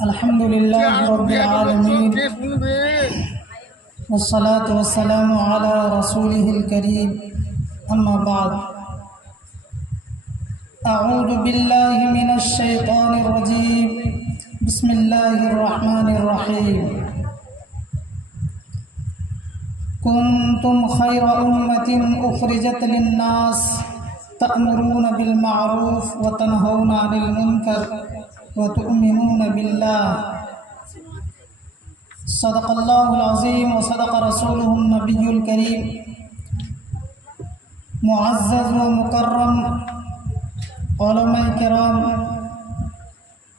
الحمدللہ رب العالمین والصلاة والسلام علی رسولہ الکریم اما بعد اعوذ باللہ من الشیطان الرجیم بسم اللہ الرحمن الرحیم کنتم خیر امت اخرجت للناس تأمرون بالمعروف وتنہون عن المنکر وتؤمنون باللہ صدق اللہ العظیم وصدق رسولہ النبی الکریم معزز و مکرم علماء کرام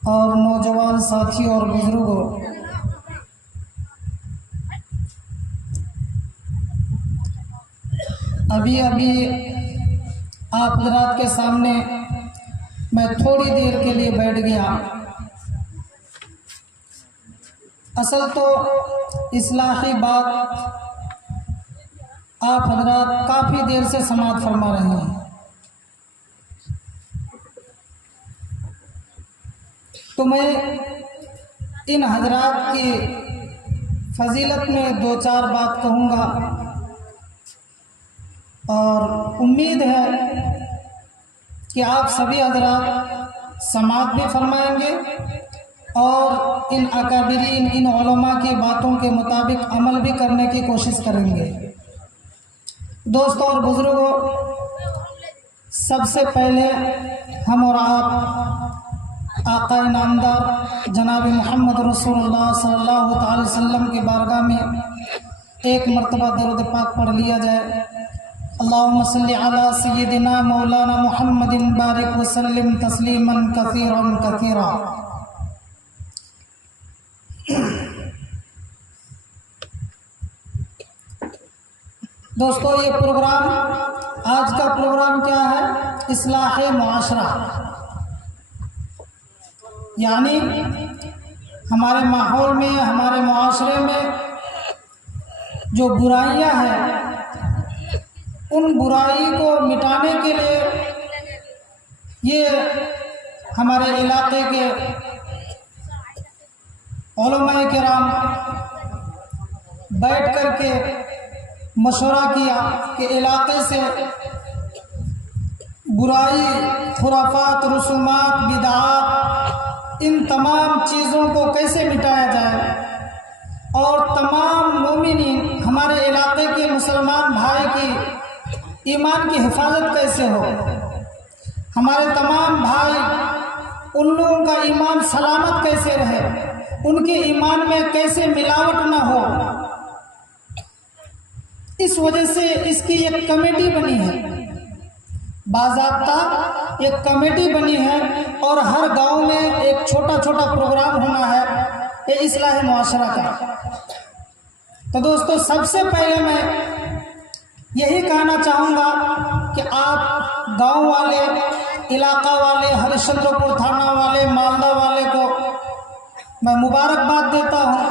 اور نوجوان ساتھی اور بزرگوں، ابھی آپ حضرات کے سامنے میں تھوڑی دیر کے لیے بیٹھ گیا۔ اصل تو اصلاحی بات آپ حضرات کافی دیر سے سماعت فرما رہے ہیں، تو میں ان حضرات کی فضیلت میں دو چار بات کہوں گا، اور امید ہے کہ آپ سبھی حضرات سماعت بھی فرمائیں گے اور ان اکابرین، ان علماء کی باتوں کے مطابق عمل بھی کرنے کی کوشش کریں گے۔ دوستوں اور بزرگوں، سب سے پہلے ہم اور آپ آقا نامدار جناب محمد رسول اللہ صلی اللہ تعالی وسلم کی بارگاہ میں ایک مرتبہ درود پاک پڑھ لیا جائے۔ اللہم صلی علی سیدنا مولانا محمد بارک وسلم تسلیما کثیرا کثیرا۔ دوستو، یہ پروگرام، آج کا پروگرام کیا ہے؟ اصلاح معاشرہ، یعنی ہمارے ماحول میں، ہمارے معاشرے میں جو برائیاں ہیں، ان برائی کو مٹانے کے لیے یہ ہمارے علاقے کے علماء کرام بیٹھ کر کے مشورہ کیا کہ علاقے سے برائی، خرافات، رسومات، بدعات، ان تمام چیزوں کو کیسے مٹایا جائے، اور تمام مومنین، ہمارے علاقے کے مسلمان بھائی کی ایمان کی حفاظت کیسے ہو، ہمارے تمام بھائی، ان لوگوں کا ایمان سلامت کیسے رہے، ان کے ایمان میں کیسے ملاوٹ نہ ہو۔ اس وجہ سے اس کی ایک کمیٹی بنی ہے، باضابطہ ایک کمیٹی بنی ہے، اور ہر گاؤں میں ایک چھوٹا چھوٹا پروگرام ہونا ہے یہ اصلاح معاشرہ کا۔ تو دوستو، سب سے پہلے میں یہی کہنا چاہوں گا کہ آپ گاؤں والے، علاقہ والے، ہریش چندر پور تھانہ والے، مالدہ والے کو میں مبارکباد دیتا ہوں،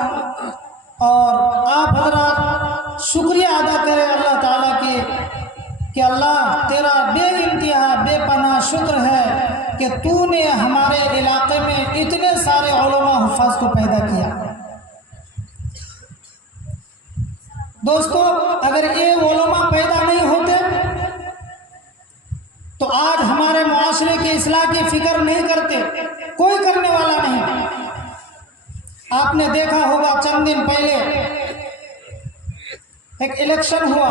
اور آپ حضرات شکریہ ادا کریں اللہ تعالیٰ کی کہ اللہ تیرا بے انتہا بے پناہ شکر ہے کہ تو نے ہمارے علاقے میں اتنے سارے علماء حفاظ کو پیدا کیا۔ دوستو، اگر یہ علماء پیدا نہیں ہوتے تو آج ہمارے معاشرے کی اصلاح کی فکر نہیں کرتے، کوئی کرنے والا نہیں۔ آپ نے دیکھا ہوگا چند دن پہلے ایک الیکشن ہوا،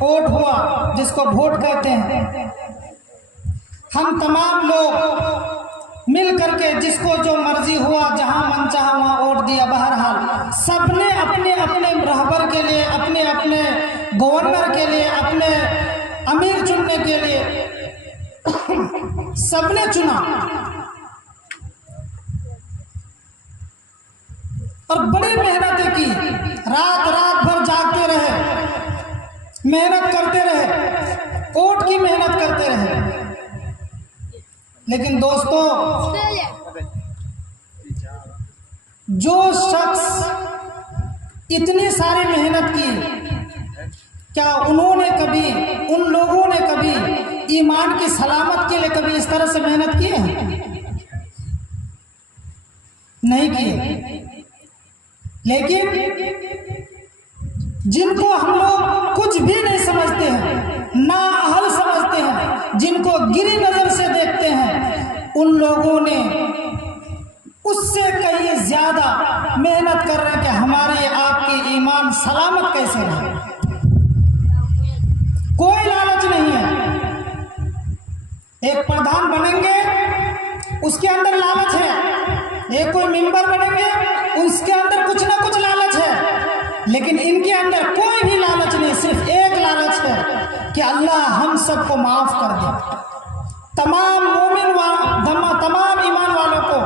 ووٹ ہوا، جس کو ووٹ کہتے ہیں۔ ہم تمام لوگ مل کر کے جس کو جو مرضی ہوا، جہاں من چاہا وہاں ووٹ دیا۔ بہرحال سب نے اپنے اپنے رہبر کے لیے، اپنے اپنے گورنر کے لیے، اپنے امیر چننے کے لیے سب نے چنا، اور بڑی محنتیں کی، رات بھر جاگتے رہے، محنت کرتے رہے، ووٹ کی محنت کرتے رہے۔ لیکن دوستو، جو شخص اتنی ساری محنت کی، کیا انہوں نے کبھی، ان لوگوں نے کبھی ایمان کی سلامت کے لیے کبھی اس طرح سے محنت کی ہے؟ نہیں کی. لیکن جن کو ہم لوگ کچھ بھی نہیں سمجھتے ہیں، نااہل سمجھتے ہیں، جن کو گری نظر سے دیکھتے ہیں، ان لوگوں نے اس سے کہیں زیادہ محنت کر رہے ہیں کہ ہمارے آپ کی ایمان سلامت کیسے رہے. کوئی لالچ نہیں ہے. ایک پردھان بنیں گے اس کے اندر لالچ ہے، ایک کوئی ممبر بنیں گے اس کے اندر کچھ نہ کچھ لالچ ہے، لیکن ان کے اندر کوئی بھی لالچ نہیں. صرف ایک لالچ ہے کہ اللہ ہم سب کو معاف کر دے. تمام مومن تمام ایمان والوں کو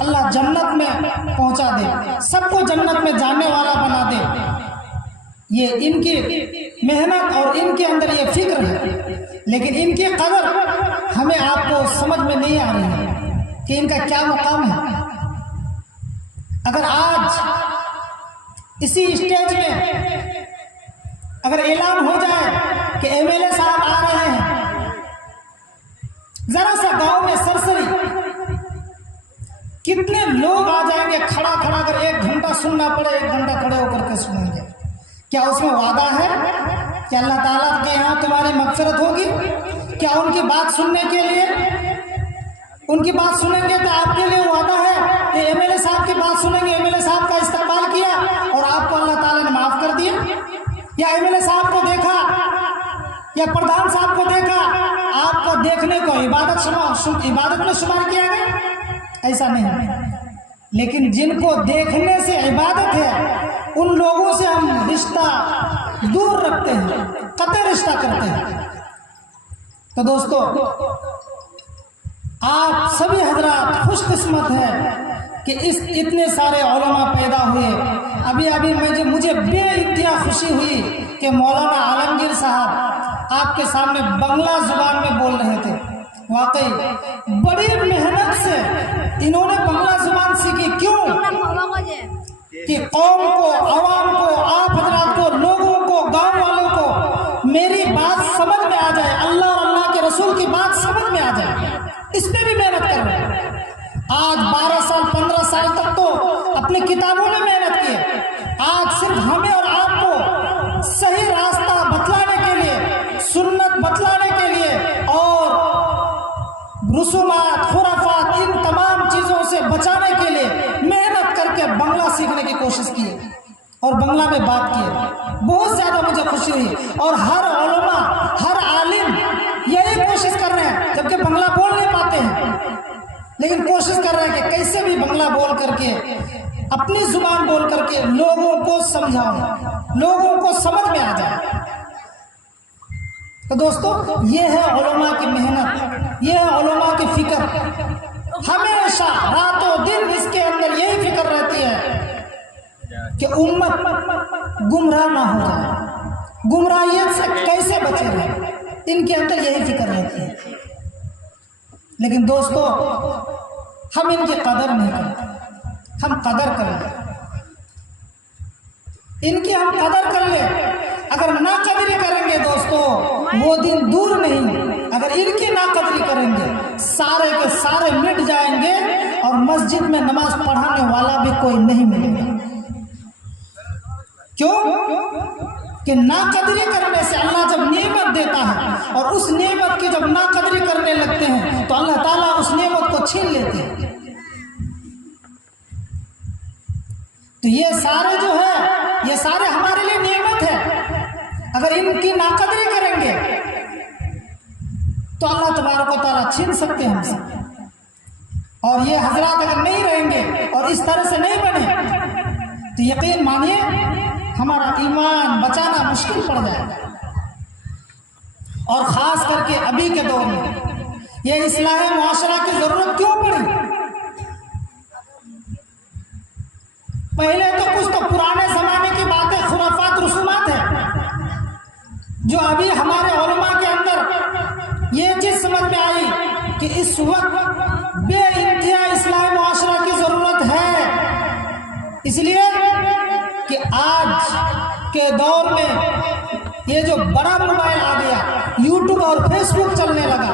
اللہ جنت میں پہنچا دے، سب کو جنت میں جانے والا بنا دے. یہ ان کی محنت اور ان کے اندر یہ فکر ہے، لیکن ان کی قدر ہمیں آپ کو سمجھ میں نہیں آ رہی ہے کہ ان کا کیا مقام ہے. اگر آج اسی اسٹیج میں اگر اعلان ہو جائے کہ ایم ایل اے صاحب آ رہے ہیں، ذرا سا گاؤں میں سرسری کتنے لوگ آ جائیں گے کھڑا کھڑا کر، 1 گھنٹہ سننا پڑے 1 گھنٹہ کھڑے ہو کر کے سنیں گے. کیا اس میں وعدہ ہے کہ اللہ تعالیٰ کے یہاں تمہاری مغفرت ہوگی؟ کیا ان کی بات سننے کے لیے ان کی بات سنیں گے تو آپ کے لیے وعدہ ہے کہ ایم ایل اے صاحب کی بات سنیں گے، ایم ایل اے صاحب کا استقبال کیا اور آپ کو اللہ تعالیٰ نے معاف کر دیا؟ یا ایم ایل اے صاحب کو دیکھا یا پردھان صاحب کو دیکھا، آپ کو دیکھنے کو عبادت میں شمار کیا گیا؟ ایسا نہیں ہے. لیکن جن کو دیکھنے سے عبادت ہے ان لوگوں سے ہم رشتہ دور رکھتے ہیں، قطع رشتہ کرتے ہیں. تو دوستو، آپ سبھی حضرات خوش قسمت ہیں کہ اتنے سارے علماء پیدا ہوئے. ابھی مجھے بے انتہا خوشی ہوئی کہ مولانا عالمگیر صاحب آپ کے سامنے بنگلہ زبان میں بول رہے تھے. واقعی بڑی محنت سے انہوں نے بنگلہ زبان سیکھی. کیوں؟ کہ قوم کو، عوام کو، آپ حضرات کو، لوگوں کو، گاؤں والوں کو میری بات سمجھ میں آ جائے، اللہ اور اللہ کے رسول کی بات سمجھ میں آ جائے. اس پہ بھی محنت کر رہے ہیں. آج 12 سال 15 سال تک تو اپنی کتابوں میں محنت کی ہے. آج صرف ہمیں اور آپ کو صحیح راستہ بتلانے کے لیے، سنت بتلانے کے لیے اور رسومات، خرافات، ان تمام چیزوں سے بچانے کے لیے محنت کر کے بنگلہ سیکھنے کی کوشش کی ہے اور بنگلہ میں بات کی ہے. بہت زیادہ مجھے خوشی ہوئی. اور ہر علماء، ہر عالم یہی کوشش کر رہے ہیں، جبکہ بنگلہ بول نہیں پاتے ہیں لیکن کوشش کر رہے ہیں کہ کیسے بھی بنگلہ بول کر کے، اپنی زبان بول کر کے لوگوں کو سمجھاؤں، لوگوں کو سمجھ میں آ جائے. تو دوستو، یہ ہے علماء کی محنت، یہ ہے علماء کی فکر. ہمیشہ راتوں دن اس کے اندر یہی فکر رہتی ہے کہ امت گمراہ نہ ہو جائے، گمراہیت سے کیسے بچے رہے. ان کے اندر یہی فکر رہتی ہے. لیکن دوستو، ہم ان کی قدر نہیں کرتے. ہم قدر کریں، ان کی ہم قدر کر لیں. اگر ناقدری کریں گے دوستو، وہ دن دور نہیں. اگر ان کی ناقدری کریں گے، سارے کے سارے مٹ جائیں گے اور مسجد میں نماز پڑھانے والا بھی کوئی نہیں ملے گا. کیوں؟ کہ ناقدری کرنے سے اللہ جب نعمت دیتا ہے اور اس نعمت کی جب ناقدری کرنے لگتے ہیں تو اللہ تعالیٰ اس نعمت کو چھین لیتے ہیں. تو یہ سارے جو ہے، یہ سارے ہمارے لیے نعمت ہے. اگر ان کی ناقدری کریں گے تو اللہ تبارک و تعالیٰ چھین سکتے ہیں ہم سے. اور یہ حضرات اگر نہیں رہیں گے اور اس طرح سے نہیں بنے تو یقین مانیے ہمارا ایمان بچانا مشکل پڑ جائے گا. اور خاص کر کے ابھی کے دور میں یہ اصلاح معاشرہ کی ضرورت کیوں پڑی؟ پہلے تو کچھ تو پرانے زمانے کی باتیں، خرافات، رسومات ہیں جو ابھی ہمارے علماء کے اندر یہ چیز سمجھ میں آئی کہ اس وقت بے انتہا اصلاح معاشرہ کی ضرورت ہے. اس لیے کہ آج کے دور میں یہ جو بڑا موبائل آ گیا، یوٹیوب اور فیس بک چلنے لگا،